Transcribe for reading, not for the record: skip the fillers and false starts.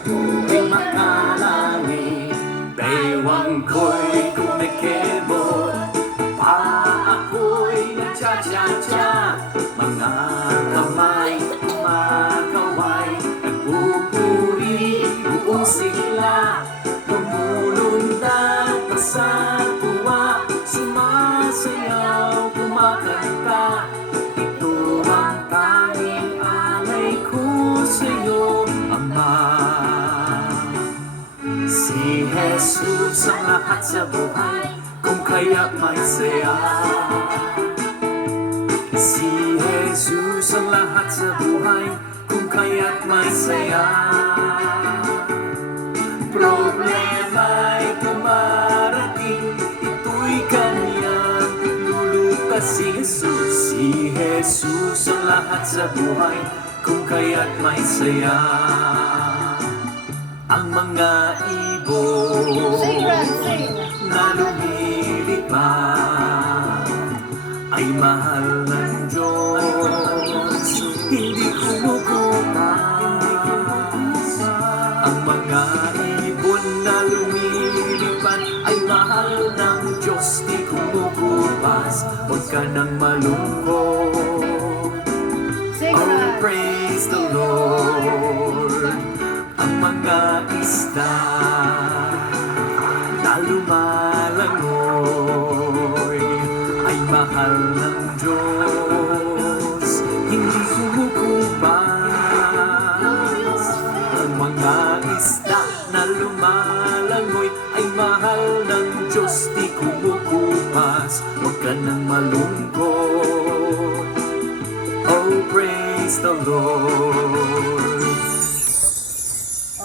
ako'y makalangit. Daywang ko'y kumikibot, pa ako'y nagcha-cha-cha. Mga kamay kumakaway, nagpupuri buong sigla. Lumulundag ka sa tuwa, sumasayaw, kumakanta. Ito ang tanging alay ko sa'yo, Ama. Si Jesus ang lahat sa buhay, kung kaya may saya. Si Jesus ang lahat sa buhay, kung kaya't may saya. Problema'y dumarating, ito'y kanyang lulutas. Si Jesus, si Jesus ang lahat sa buhay, kung kaya't may saya. Ang mga ibon na lumilipad ay mahal ng Diyos, hindi kumukupas. Ang mga ibon na lumilipad ay mahal ng Diyos, di kumukupas. Huwag ka nang malungkot. Oh, praise the Lord. Ang mga isda na lumalangoy ay mahal ng Diyos, hindi kumukupas. Ang mga isda na lumalangoy ay mahal ng Diyos, di kumukupas. Huwag ka nang malungkot. Oh, praise the Lord.